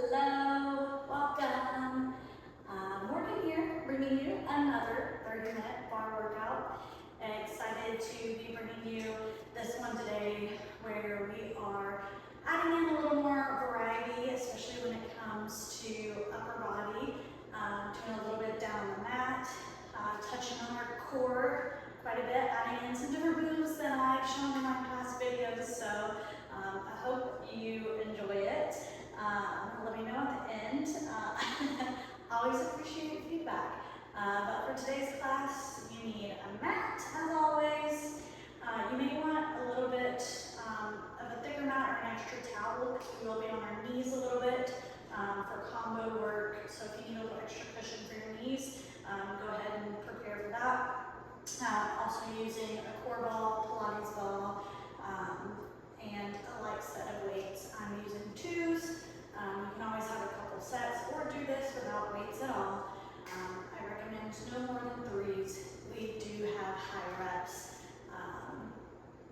Hello, welcome. Morgan here, bringing you another 30-minute bar workout. Excited to be bringing you this one today where we are adding in a little more variety, especially when it comes to upper body, doing a little bit down on the mat, touching on our core quite a bit, adding in some different moves that I've shown in my past videos, so I hope you enjoy it. Let me know at the end. Always appreciate feedback. But for today's class, you need a mat, as always. You may want a little bit of a thicker mat or an extra towel, because we will be on our knees a little bit for combo work. So if you need a little extra cushion for your knees, go ahead and prepare for that. Also using a core ball, Pilates ball, and a light set of weights. I'm using 2s. You can always have a couple sets or do this without weights at all. I recommend no more than 3s. We do have high reps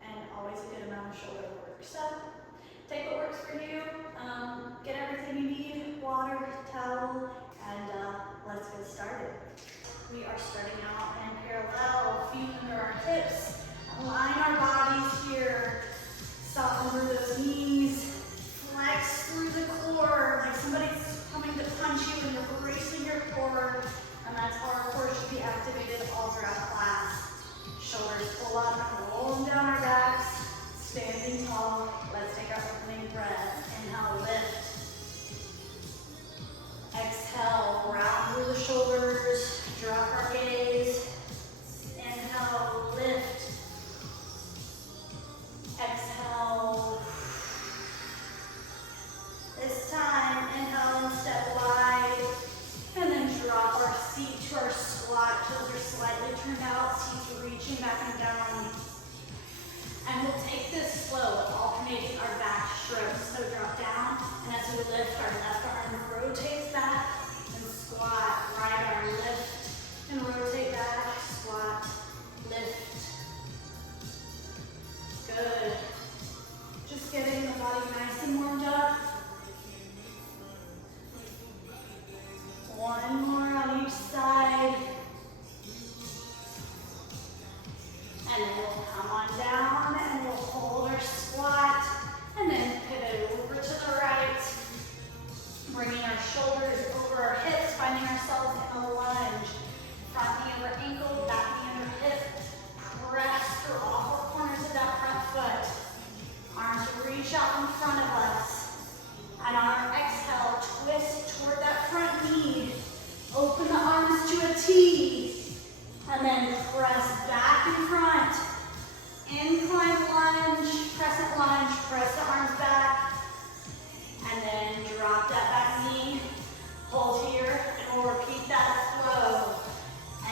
and always a good amount of shoulder work. So take what works for you, get everything you need, water, towel, and let's get started. We are starting out in parallel, feet under our hips, align our bodies here, soften through those knees, flex through the core, like somebody's coming to punch you and you're bracing your core, and that's how our core should be activated all throughout class. Shoulders pull up and roll them down our backs, standing tall. Let's take our opening breath. Inhale, lift. Exhale, round through the shoulders, drop our gaze. Inhale, lift. Exhale. This time, inhale and step wide, and then drop our feet to our squat. Toes are slightly turned out, seats reaching back and down. And we'll take this slow, alternating our back strokes. So drop down, and as we lift, our left arm rotates back and squat. Right arm lift and rotate back, squat, lift. Good. Just getting the body nice and warmed up. One more on each side. And then we'll come on down and we'll hold our squat and then pivot over to the right. Bringing our shoulders over our hips, finding ourselves in a lunge. Front knee over ankle, back knee under hip. Press through all 4 corners of that front foot. Arms reach out in front of us. And on our exhale, twist toward that front knee. Open the arms to a T. And then press back in front. Incline lunge, crescent lunge, press the arms back. And then drop that back knee. Hold here, and we'll repeat that flow.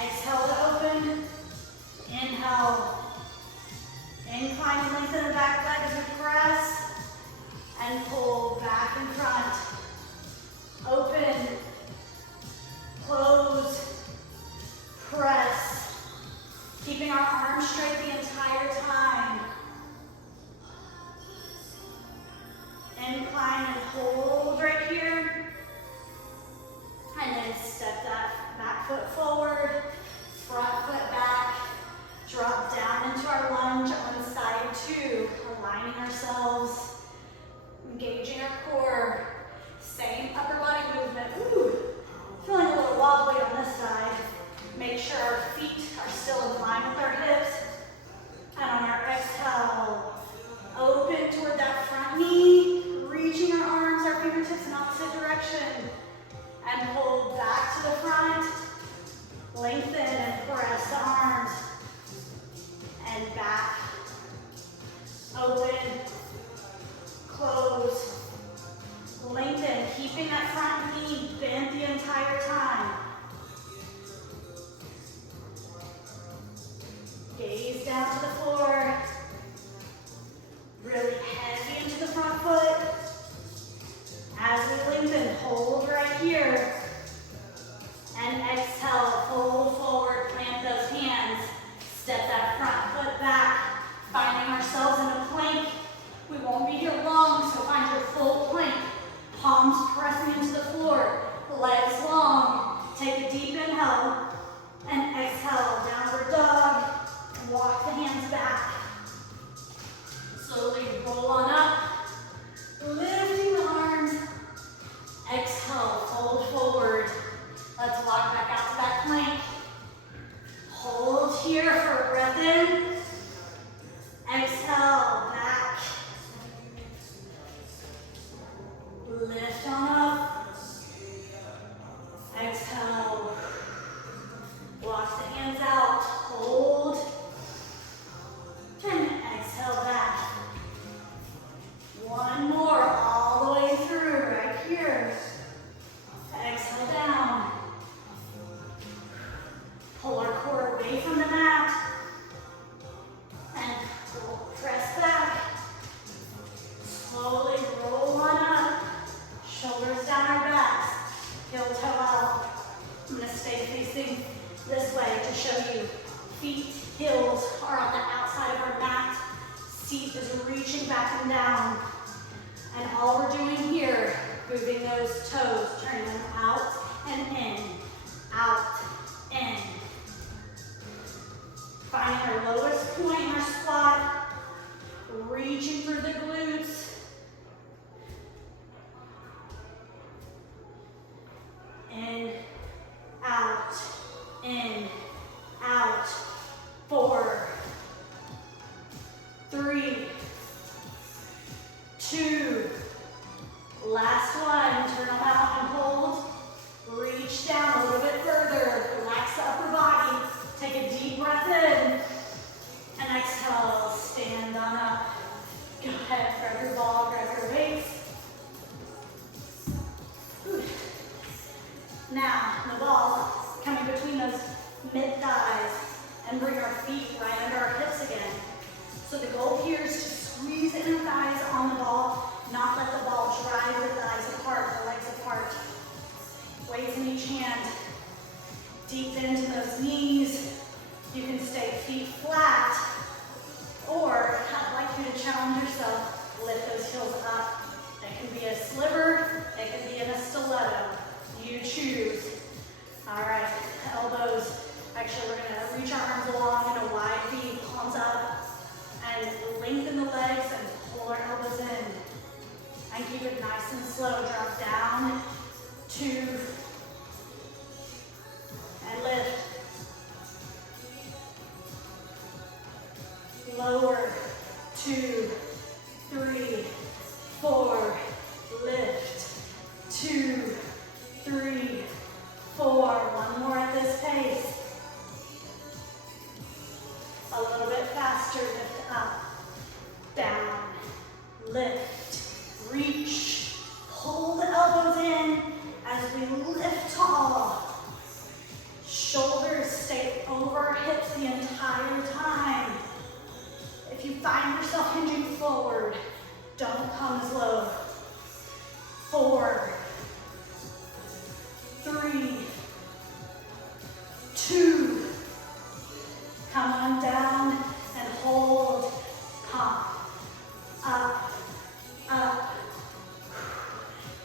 Exhale to open. Inhale. Incline and lengthen the back leg as we press. And pull back in front. Open. Close. Press. Keeping our arms straight the entire time. Incline and hold right here. And then step that back foot forward. Front foot back. Drop down into our lunge on side 2. Aligning ourselves. Engaging our core. Same upper body movement. Ooh, feeling a little wobbly on this side. Make sure our feet are still in line with our hips. And on our exhale, open toward that front knee. Reaching our arms, our fingertips in opposite direction. And pull back to the front. Lengthen and press the arms. And back. Open. Close. Lengthen, keeping that front knee bent the entire time. Gaze down to the floor. Really heavy into the front foot. As we lengthen, hold right here. And exhale, fold forward, plant those hands. Step that front foot back, finding ourselves in a plank. We won't be here long, so find your full plank. Palms Palms pressing into the floor, legs long. Take a deep inhale and exhale, downward dog. Walk the hands back. Slowly roll on up, lifting the arms. Exhale, fold forward. Let's walk back out to that plank. Hold here for a breath in. Exhale, back. Lift on up. Exhale. Walk the hands out. Hold. And exhale back. One more all the way through right here. Exhale down. Pull our core away from the mat. And press back. Slowly roll on up. Shoulders down our backs. Heel toe out. I'm going to stay facing this way to show you. Feet, heels are on the outside of our mat. Seat is reaching back and down. And all we're doing here, moving those toes, turning them out and in, out, in. Finding our lowest point in our squat, reaching through the glutes. In, out, in, out. 4, 3, 2, last one. Turn them out and hold. Reach down a little bit further. Relax the upper body. Take a deep breath in. And exhale, stand on up. Go ahead, grab your ball, grab your weights. Now, the ball coming between those mid-thighs and bring our feet right under our hips again. So the goal here is to squeeze the inner thighs on the ball, not let the ball drive the thighs apart, the legs apart. Weights in each hand. Deep into those knees. You can stay feet flat, or I'd like you to challenge yourself, lift those heels up. It can be a sliver, it can be in a stiletto. You choose. All right, elbows. Actually, we're gonna reach our arms along in a wide V, palms up, and lengthen the legs and pull our elbows in. And keep it nice and slow. Drop down, 2, and lift. Lower, 2, 3, 4, lift, 2, 3, 4. One more at this pace. A little bit faster. Lift up, down, lift, reach, pull the elbows in as we lift tall. Shoulders stay over our hips the entire time. If you find yourself hinging forward, don't come as low. 4, 3, 2, come on down and hold, pump, up, up,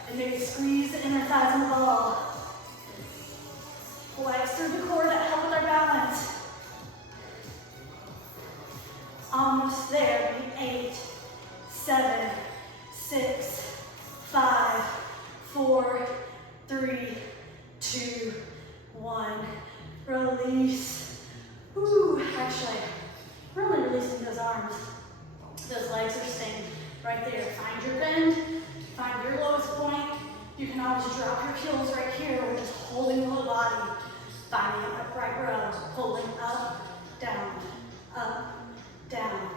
and maybe squeeze the inner thighs and ball. Legs through the core that help with our balance. Almost there. 8, 7, 6, 5, 4, 3, 2, 1. Release. Ooh, actually, we're only releasing those arms. Those legs are staying right there. Find your bend. Find your lowest point. You can always drop your heels right here. We're just holding the low body. Finding an upright row. Pulling up, down, down.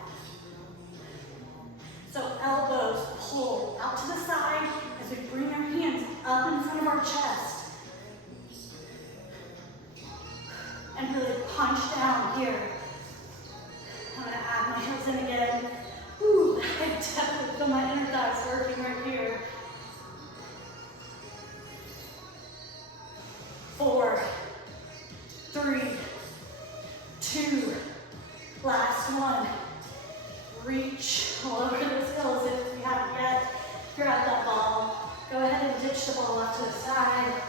So elbows pull out to the side as we bring our hands up in front of our chest. And really punch down here. I'm gonna add my heels in again. Ooh, I definitely feel my inner thighs working right here. 4, 3, 2, last one. Reach all over those heels if you haven't yet. Grab that ball. Go ahead and dip pitch the ball off to the side.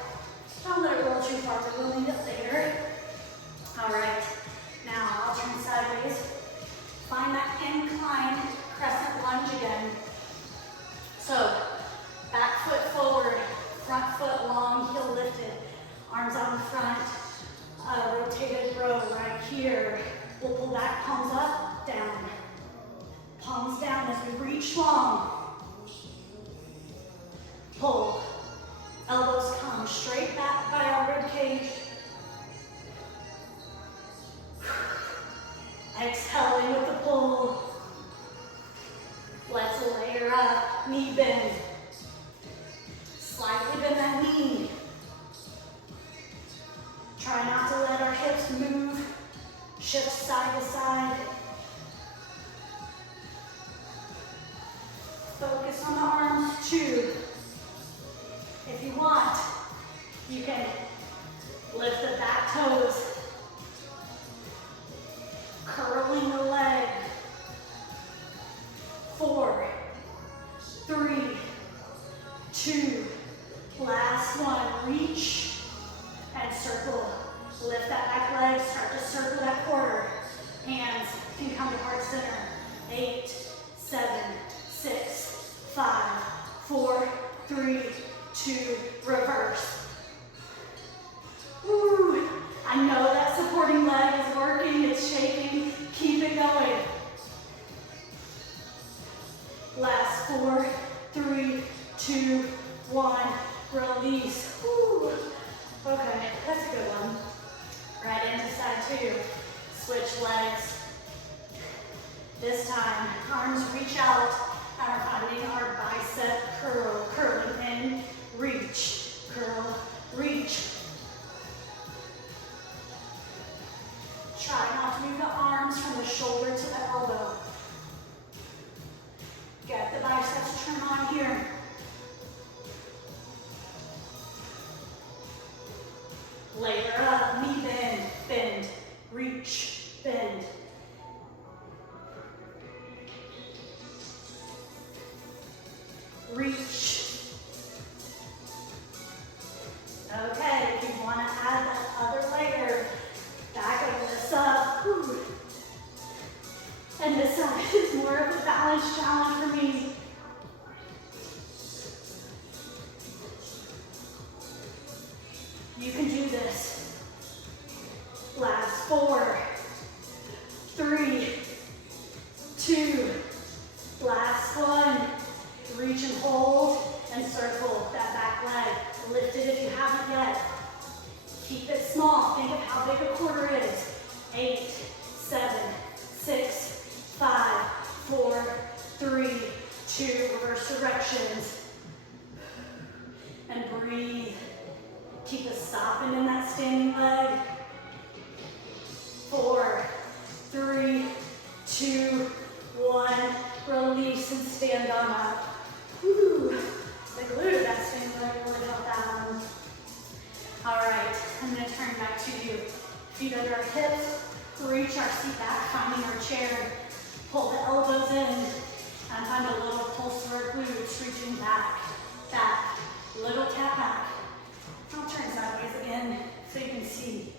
Don't let it roll too far, but we'll need it later. All right, now I'll turn sideways. Find that incline crescent lunge again. So, back foot forward, front foot long, heel lifted. Arms out in front, rotated row right here. We'll pull back, palms up, down. Palms down as we reach long. Pull. Elbows come straight back by our rib cage. Exhaling with the pull. Let's layer up, knee bend. Slightly bend that knee. Try not to let our hips move. Shift side to side. Focus on the arms too. If you want, you can lift the back toes, curling the leg. 4, 3, 2, last one. Reach and circle. Lift that back leg, start to circle that quarter. Hands can come to heart center. 8, 7, 6, 5, 4, 3, 2, reverse. Woo! I know that supporting leg is working, it's shaking. Keep it going. Last 4, 3, 2, 1, release. Woo! Okay, that's a good one. Right into side 2. Switch legs. This time, arms reach out and are finding our bicep curl. Curling in, reach, curl, reach. Try not to move the arms from the shoulder to the elbow. Get the biceps turn on here. Layer up, knee bend, bend, reach, bend. Reach. Okay, if you want to add that other layer, back over this up. Whew. And this side is more of a balance challenge for me. You can do this. Last 4, 3, 2, last one. Reach and hold and circle that back leg. Lift it if you haven't yet. Keep it small. Think of how big a quarter is. 8, 7, 6, 5, 4, 3, 2, reverse directions. And breathe. Keep us stopping in that standing leg. 4, 3, 2, 1. Release and stand on up. Woo. The glute of that standing leg really helped that one. All right, I'm going to turn back to you. Feet under our hips. Reach our seat back, finding our chair. Pull the elbows in and find a little pulse to our glutes, reaching back, back, little tap back. I'll turn sideways again so you can see.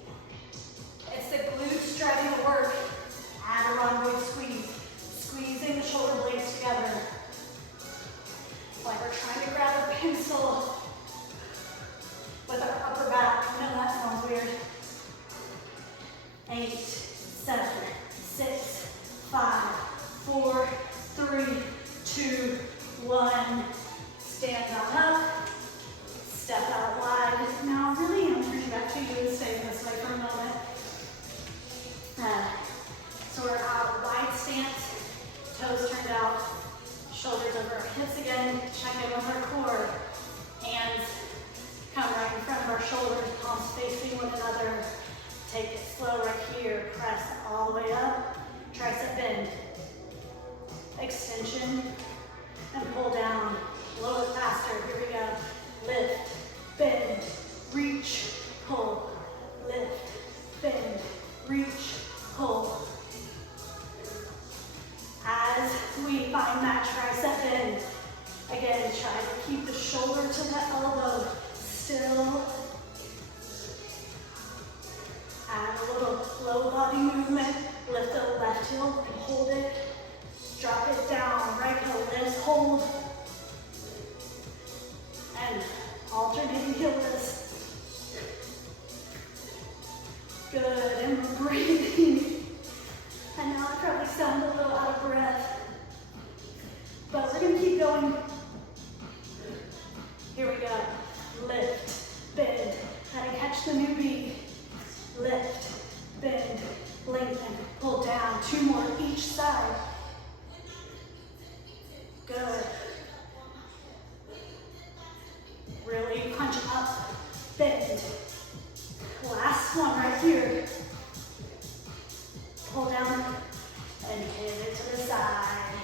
It's the glutes driving the work. Add a rhomboid squeeze. Squeezing the shoulder blades together. Like we're trying to grab a pencil with our upper back. I know that sounds weird. 8, 7, 6, 5, 4, 3, 2, 1. Stand on up. Alternating heel lifts. Good, and we're breathing. And now I probably sound a little out of breath, but we're gonna keep going. Here we go. Lift, bend. How to catch the new beat. Lift, bend, lengthen, pull down. 2 more each side. Good. Really punch up, bend. Last one right here. Pull down and pivot to the side.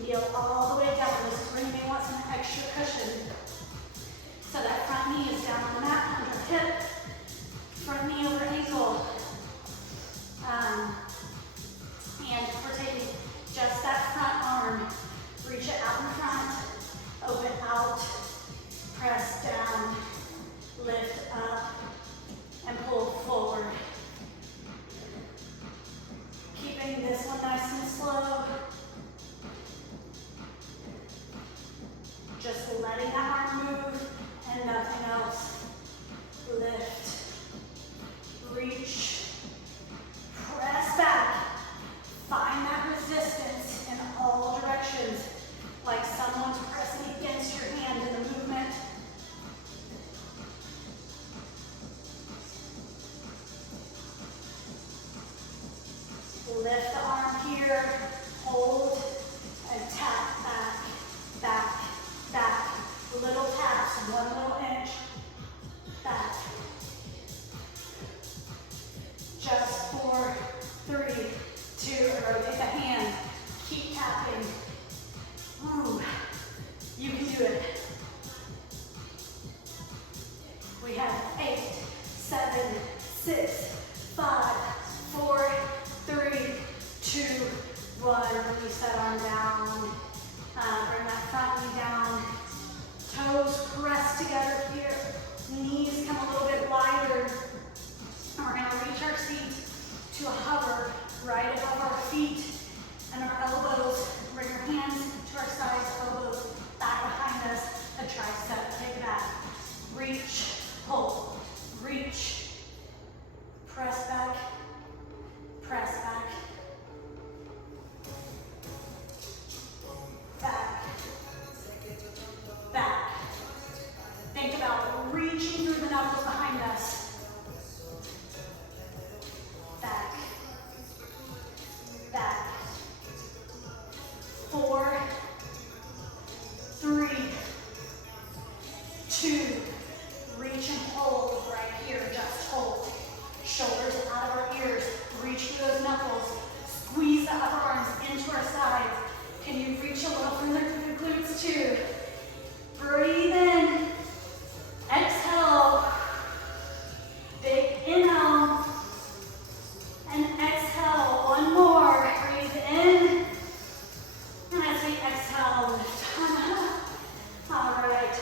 Kneel all the way down. This is where you may want some extra cushion. So that front knee is down on the mat, under hip. Front knee over ankle. And we're taking just that front arm. Reach it out in front. Open out. Press down. Lift up. And pull forward. Keeping this one nice and slow. Just letting that arm move and nothing else. Lift. Reach. Press back. Find that resistance in all directions. Like someone's pressing against your hand in the movement. Lift the arm here, hold, and tap back, back, back. Little taps, 1 little inch, back. Just 4, 3, 2, rotate the hand. Keep tapping. Ooh, you can do it. We have 8, 7, 6, 5, 4, 3, 2, 1. Release that arm down. Bring that front knee down. Toes press together here. Knees come a little bit wider. And we're going to reach our seat to a hover right above our feet and our elbows. Bring our hands to our sides, elbows back behind us. A tricep, take it back. Reach, pull, reach, press back, press back, back, back. Think about reaching through the knuckles behind us. Back, back. 4, 3, 2, reach and hold right here, just hold. Shoulders out of our ears, reach through those knuckles, squeeze the upper arms into our sides. Can you reach a little further through the glutes too? Breathe in, exhale, big inhale, and exhale, 1 more. Breathe in, and as we exhale, lift on up. All right,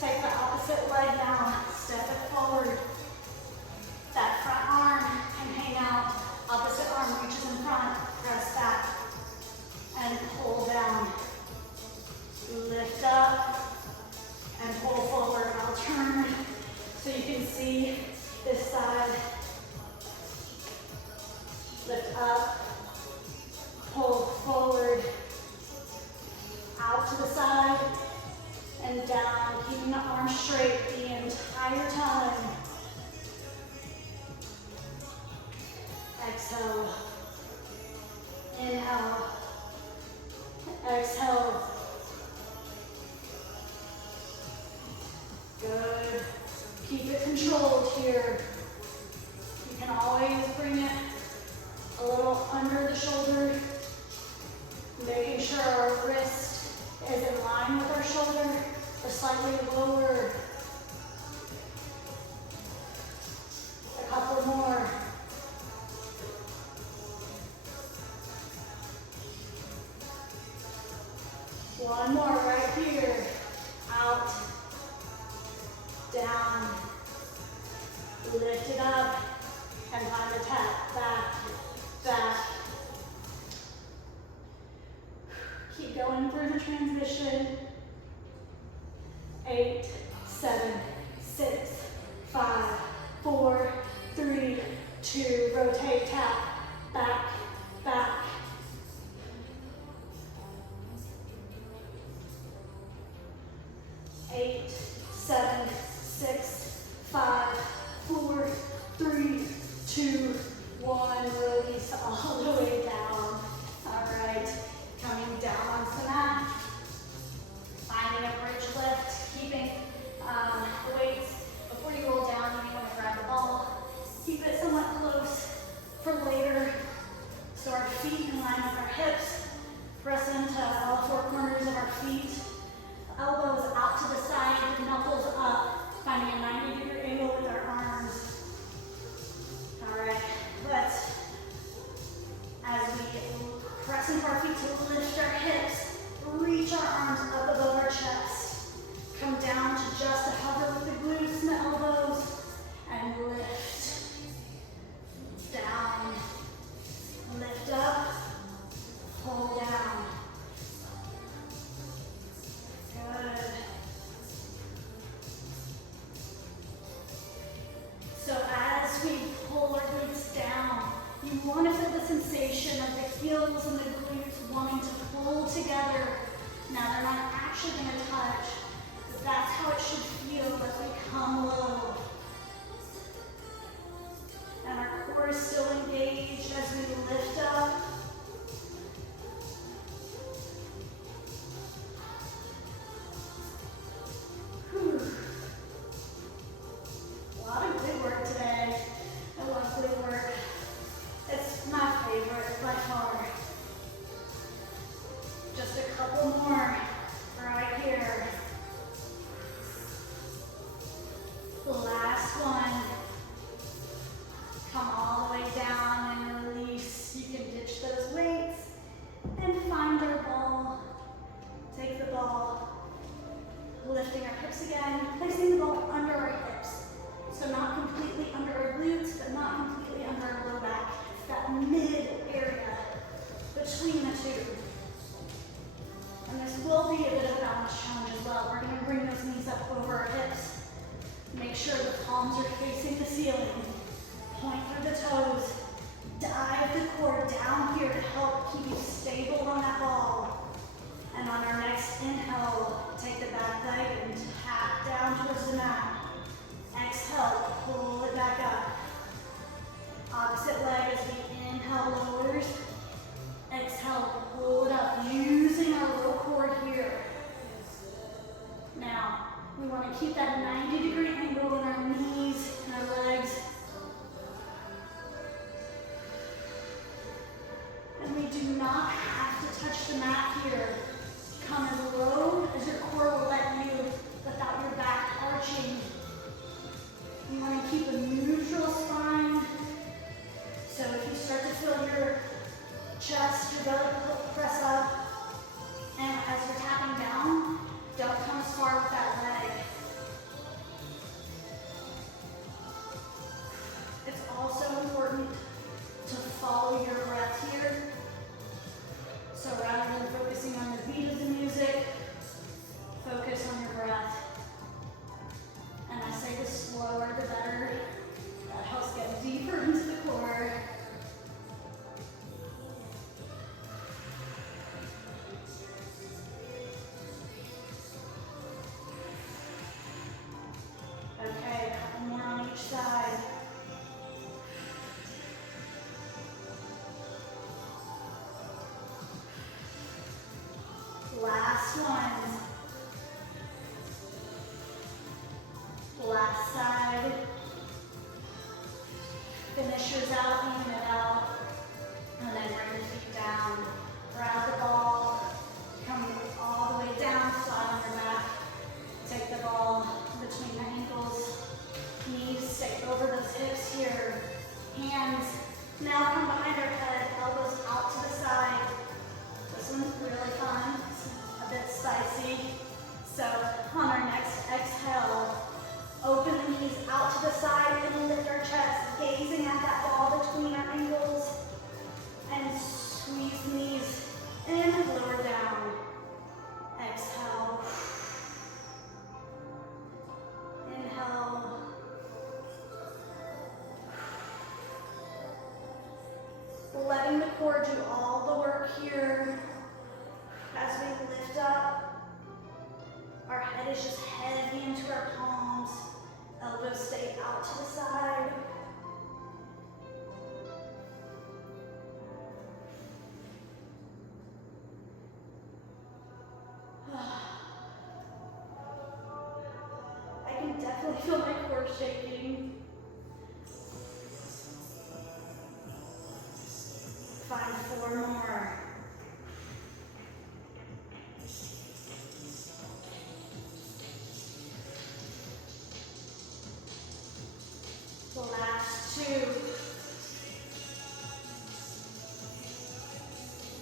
take the opposite leg now, step it forward. That front arm can hang out, opposite arm reaches in front, press back, and pull down. Lift up, and pull forward. I'll turn so you can see this side. Lift up, pull forward, out to the side, and down, keeping the arm straight the entire time. Exhale, inhale, exhale. Good. Keep it controlled here. You can always bring it a little under the shoulder, making sure our wrist is in line with our shoulder, or slightly lower. A couple more. One more right here. Out, down, lift it up, and find the tap, back, back. Keep going through the transition. 8, 7, 6, 5, 4, 3, 2, rotate, tap, back, back. 8, 7, 6, 5, 4, 3, 2, 1. Release all the way down. All right, coming down onto the mat. Finding a bridge lift, keeping the weights. Before you roll down, you may want to grab the ball. Keep it somewhat close for later. So our feet in line with our hips. Press into all 4 corners of our feet. Elbows out to the side, knuckles up, finding a 90-degree angle with our arms. All right, let's, as we press into our feet to lift our hips, reach our arms up above our chest. Come down to just a hover with the glutes and the elbows, and lift. Down, lift up, pull down. Good. So as we pull our glutes down, you want to feel the sensation of the heels and the glutes wanting to pull together. Now they're not actually going to touch, but that's how it should feel as we come low. And our core is still engaged as we lift up. Whew. A lot of good work today. I love good work. It's my favorite by far. Just a couple more right here. The last one. Come all the way down and release. You can ditch those weights and find our ball. Take the ball. Lifting our hips again, placing the ball under our hips. So not completely under our glutes, but not completely under our low back. It's that mid area between the two. And this will be a bit of a balance challenge as well. We're going to bring those knees up over our hips. Make sure the palms are facing the ceiling. Point through the toes. Dive the core down here to help keep you stable on that ball. And on our next inhale, take the back leg and tap down towards the mat. Exhale, pull it back up. Opposite leg as we inhale lowers. Exhale, pull it up, using our low core here. Now, we want to keep that 90-degree angle in our knees and our legs. And we do not have to touch the mat here. Come as low as your core will let you without your back arching. You want to keep a neutral spine. So if you start to feel your chest, your belly press up, and as you're tapping down, don't come as far with that leg. It's also important to follow your breath here. So rather than focusing on the beat of the music, focus on your breath. And I say the slower the better. That helps get deeper into the core. Okay, a couple more on each side. Last one. Last side. Finish yours out, even it out. And then bring the feet down. Grab the ball. Come all the way down, flat on your back. Take the ball between the ankles. Knees stick over those hips here. Hands now come behind our head. Elbows out to the side. This one's really fun. A bit spicy. So on our next exhale, open the knees out to the side and lift our chest, gazing at that ball between our ankles. And squeeze the knees in letting the core do all the work here. As we lift up, our head is just heavy into our palms. Elbows stay out to the side. I can definitely feel my core shaking. Find 4 more. The last 2.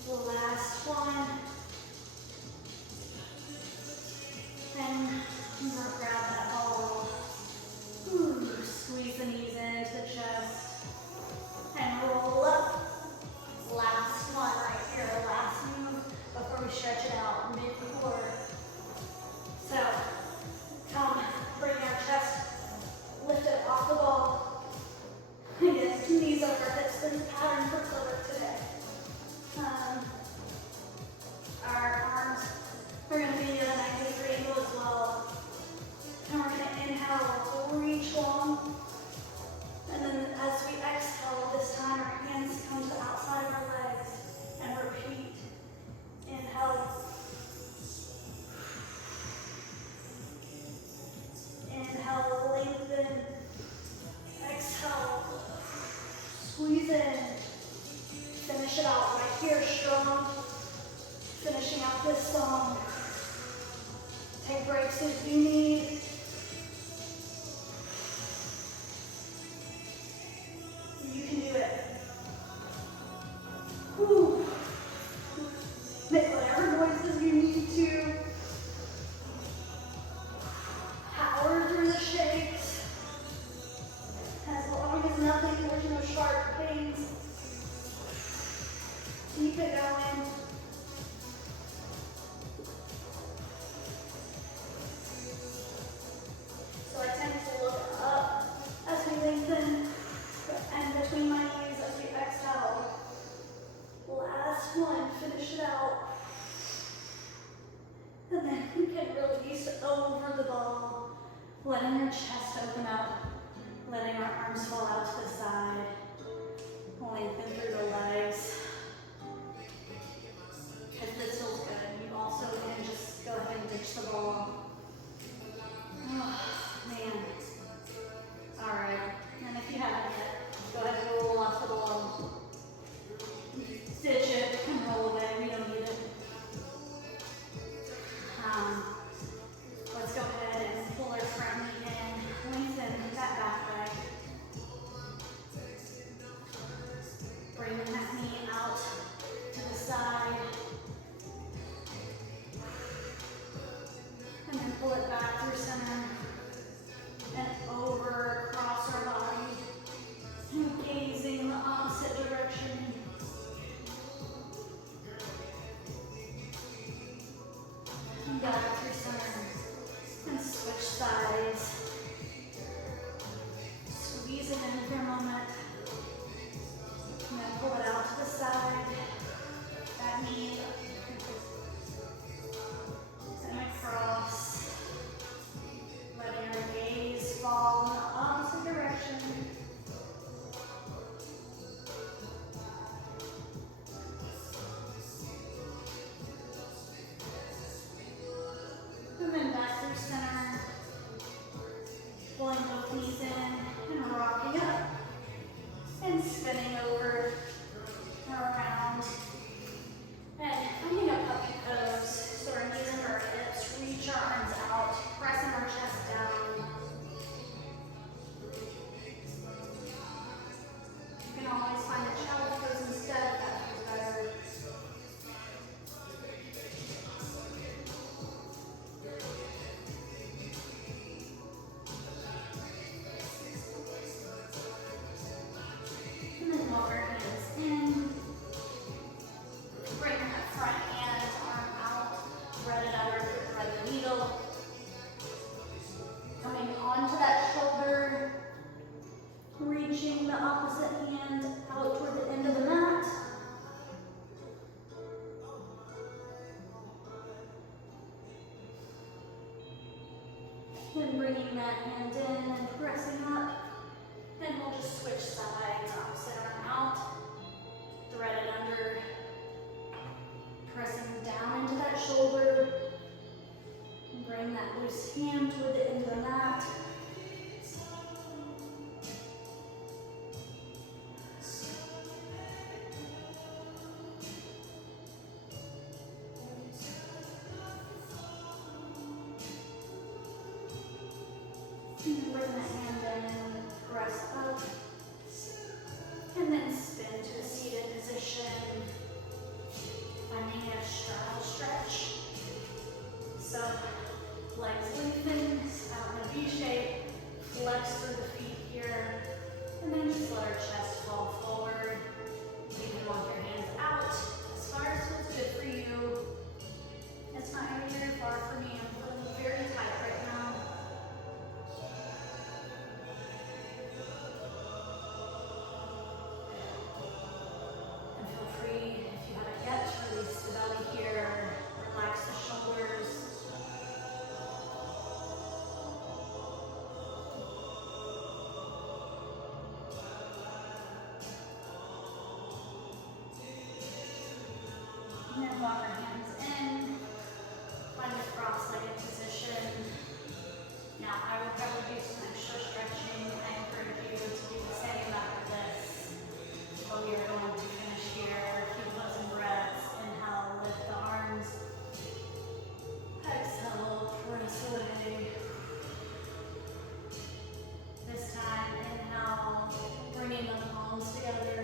The last one. And grab that ball. Ooh, squeeze the knees into the chest. And roll up. Last one right here, last move before we stretch it out, mid-core. So, come, bring our chest, lift it off the ball. Again, knees over hips, this pattern for color today. Our arms are going to be at a 90-degree angle as well. And we're going to inhale, reach long. And then as we exhale, this time our hands come to the outside of our legs and repeat. Inhale. Inhale, lengthen. Exhale. Squeeze in. Finish it out right here, strong. Finishing out this song. Take breaks if you need. You can do it. Whew. Make whatever noises you need to. Power through the shakes. As long as nothing, there's no sharp pains. Keep it going. So I tend to look up as we lengthen. And between my knees as we exhale. Last one, finish it out. And then we can release over the ball, letting your chest open up, letting our arms fall out to the side, lengthen through the legs. If this feels good, you also can just go ahead and ditch the ball. Oh, man. All right, and if you haven't yet, go ahead and roll off the ball. Stitch it and roll away. We don't need it. Let's go ahead and pull our front knee in. Lengthen that back leg. Bring that knee out to the side. And then pull it back through center. And over across our body. And gazing in the opposite direction. And back through center. And switch sides. Squeeze it in for a moment. And then pull it out to the side. That knee. And across. Letting our gaze fall in the opposite direction. And then back through center. Pulling both knees in and rocking up. And spinning over and around. And finding a puppy pose. So our knees under our hips, reach our arms out, pressing our chest down. You can always find a child's pose instead, that feels better. And then walk our hands in. Bring that front hand, arm out, thread it out or thread the needle. Coming onto that shoulder, reaching the opposite hand out toward the end of the mat. bringing that hand in and pressing up. Then we'll just switch sides, opposite arm out, thread it under, pressing down into that shoulder. And bring that loose hand toward the end of the mat. And bring that hand in, press up, and then spin to a seated position, finding a straddle stretch. So legs lengthen, out in a V shape, flex through the feet here, and then just let our chest fall forward. You can walk your hands out as far as what's good for you. It's not going to be very far for me. I'm pulling very tight right now. And feel free, if you haven't yet, to release the belly here. Relax the shoulders. And then walk our hands in, find a cross-legged position. Now, I will probably do some extra stretching. I encourage you to do the same after this. But we are going to finish here. A few closing breaths. Inhale, lift the arms. Exhale, press away. This time, inhale, bringing the palms together.